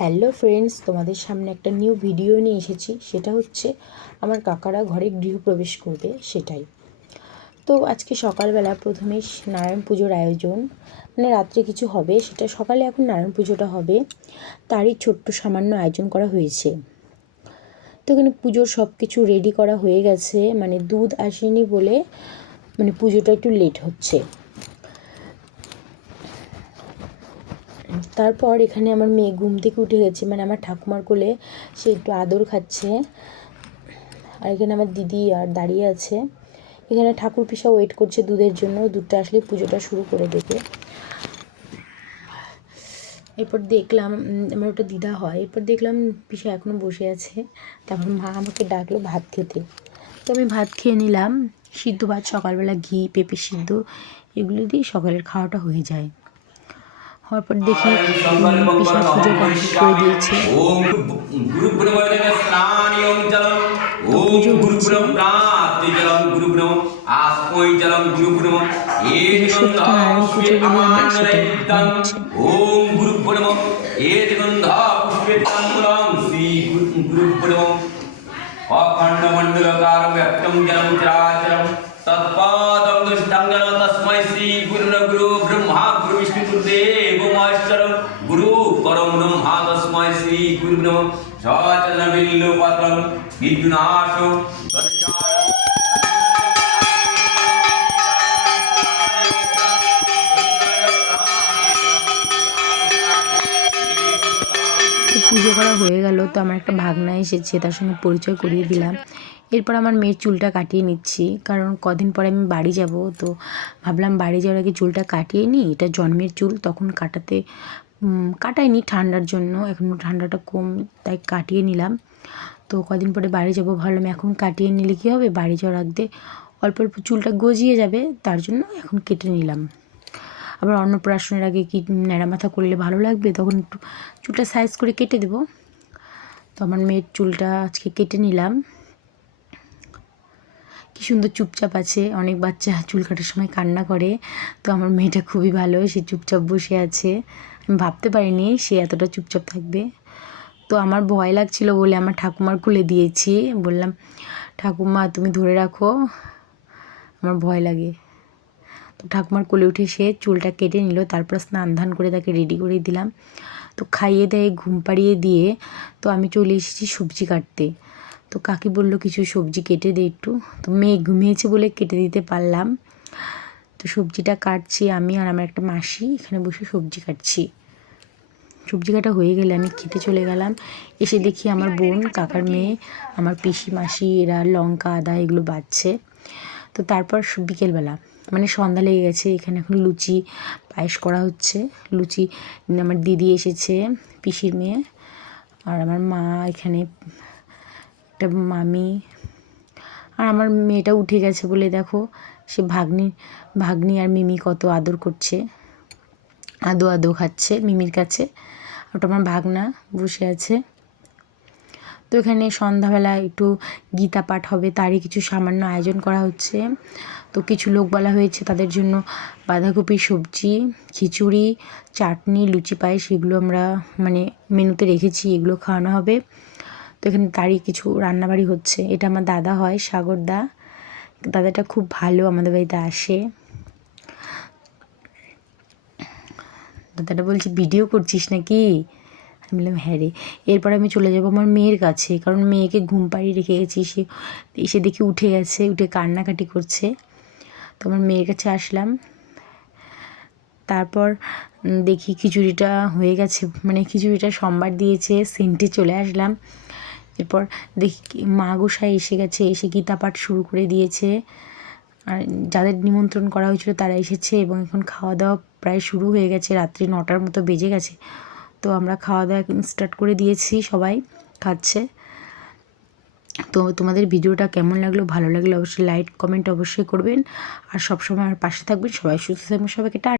Hello friends তোমাদের সামনে একটা নিউ ভিডিও নিয়ে এসেছি। সেটা হচ্ছে আমার কাকারা ঘরে গৃহপ্রবেশ করবে সেটাই। তো আজকে সকালবেলা প্রথমে নারায়ণ পুজোর আয়োজন মানে রাত্রে কিছু হবে, সেটা সকালে এখন নারায়ণ পুজোটা হবে, তারই ছোট্ট সামান্য আয়োজন করা হয়েছে। তো এখানে পুজোর সব কিছু রেডি করা হয়ে গেছে মানে দুধ আসেনি বলে মানে পুজোটা একটু লেট হচ্ছে। তারপর এখানে আমার মেয়ে ঘুম থেকে উঠে গেছে মানে আমার ঠাকুমার কোলে সে একটু আদর খাচ্ছে। আর এখানে আমার দিদি আর দাঁড়িয়ে আছে। এখানে ঠাকুর পিসা ওয়েট করছে দুধের জন্য, দুধটা আসলে পুজোটা শুরু করে দেবে। এরপর দেখলাম আমার ওটা দিদা হয়। এরপর দেখলাম পিসা এখনও বসে আছে। তারপর মা আমাকে ডাকলো ভাত খেতে। তো আমি ভাত খেয়ে নিলাম। সিদ্ধ ভাত সকালবেলা ঘি, পেঁপে সিদ্ধ, এগুলো দিয়ে সকালের খাওয়াটা হয়ে যায়। হওয়ার পর দেখি বিশাল পুজো কমপ্লিট করে দিয়েছে। সত্যনারায়ণ পুজো বলে আমরা সেটাই ওম গুরু ব্রহ্ম এ গন্ধ পুষ্পেতাং শ্রী গুরু ব্রহ্ম অখণ্ড মণ্ডলকার ব্যক্তম জলম চরাচরম তৎপাদং দুষ্টং জন তস্मै শ্রী গুরু গুরু ব্রহ্মা গুরু বিষ্ণু গুরুদেব পুজো করা হয়ে গেল তো আমার একটা ভাগনা এসেছে তার সঙ্গে পরিচয় করিয়ে দিলাম। এরপর আমার মেয়ের চুলটা কাটিয়ে নিচ্ছি। কারণ কদিন পরে আমি বাড়ি যাব, তো ভাবলাম বাড়ি যাওয়ার আগে চুলটা কাটিয়ে নিই। এটা জন্মের চুল, তখন কাটাতে কাটাইনি ঠান্ডার জন্য। এখন ঠান্ডাটা কম, তাই কাটিয়ে নিলাম। তো কদিন পরে বাড়ি যাব, ভাবলাম এখন কাটিয়ে নিলে কী হবে? বাড়ি যাওয়ার আগে অল্প অল্প চুলটা গজিয়ে যাবে, তার জন্য এখন কেটে নিলাম। আবার অন্নপ্রাশনের আগে কি ন্যাড়া মাথা করলে ভালো লাগবে? তখন একটু চুলটা সাইজ করে কেটে দেবো। তো আমার মেয়ের চুলটা আজকে কেটে নিলাম। কি সুন্দর চুপচাপ আছে। অনেক বাচ্চা চুল কাটার সময় কান্না করে। তো আমার মেয়েটা খুবই ভালো, সে চুপচাপ বসে আছে। আমি ভাবতে পারিনি সে এতটা চুপচাপ থাকবে। তো আমার ভয় লাগছিল বলে আমার ঠাকুমার খুলে দিয়েছি। বললাম, ঠাকুমা, তুমি ধরে রাখো। আমার ভয় লাগে। তো ঠাকুমার কোলে উঠে সে চুলটা কেটে নিল, তারপর স্নান ধান করে তাকে রেডি করে দিলাম। তো খাইয়ে দেয় ঘুম পাড়িয়ে দিয়ে তো আমি চলে এসেছি সবজি কাটতে। তো কাকি বলল, কিছু সবজি কেটে দে একটু। তো মেয়ে ঘুমিয়েছে বলে কেটে দিতে পারলাম। তো সবজিটা কাটছি আমি আর আমার একটা মাসি, এখানে বসে সবজি কাটছি। সবজি কাটা হয়ে গেলে আমি খেতে চলে গেলাম। এসে দেখি আমার বোন, কাকার মেয়ে, আমার পিসি মাসি, এরা লঙ্কা, আদা এগুলো বাজছে তো তারপর বিকেলবেলা মানে সন্ধ্যা লেগে গেছে, এখানে এখন লুচি পায়েস করা হচ্ছে। লুচি আমার দিদি এসেছে, পিসির মেয়ে, আর আমার মা এখানে একটা মামি আর আমার মেয়েটা উঠে গেছে বলে দেখো, সে ভাগ্নি ভাগ্নি আর মিমি কত আদর করছে, আদো আদো খাচ্ছে মিমির কাছে। ওটা আমার ভাগনা বসে আছে। তো এখানে সন্ধ্যাবেলা একটু গীতা পাঠ হবে, তারই কিছু সামান্য আয়োজন করা হচ্ছে। তো কিছু লোক বলা হয়েছে তাদের জন্য বাঁধাকপির সবজি, খিচুড়ি, চাটনি, লুচি, পায়েস, এগুলো আমরা মানে মেনুতে রেখেছি, এগুলো খাওয়ানো হবে। তো এখানে তারই কিছু রান্নাবাড়ি হচ্ছে। এটা আমার দাদা হয়, সাগর দা। দাদাটা খুব ভালো, আমাদের বাড়িতে আসে। দাদাটা বলছে, ভিডিও করছিস নাকি? আমি বললাম হ্যাঁ রে। এরপর আমি চলে যাব আমার মেয়ের কাছে, কারণ মেয়েকে ঘুম পাড়িয়ে রেখে গেছি। সে, এসে দেখি উঠে গেছে, উঠে কান্নাকাটি করছে। তো আমার মেয়ের কাছে আসলাম। তারপর দেখি খিচুড়িটা হয়ে গেছে মানে খিচুড়িটা সোমবার দিয়েছে, সেন্টে চলে আসলাম। এরপর দেখি মা গোসাই এসে গেছে, এসে গীতা পাঠ শুরু করে দিয়েছে। আর যাদের নিমন্ত্রণ করা হয়েছিল তারা এসেছে এবং এখন খাওয়া দাওয়া প্রায় শুরু হয়ে গেছে, রাত্রি নটার মতো বেজে গেছে। তো আমরা খাওয়া দাওয়া স্টার্ট করে দিয়েছি সবাই, খাচ্ছে। তো তোমাদের ভিডিওটা কেমন লাগল, ভালো লাগলে অবশ্যই লাইক কমেন্ট অবশ্যই করবেন। আর সবসময় আমার পাশে থাকবেন, সবাই সুস্থ থাকবেন, সবাইকে টা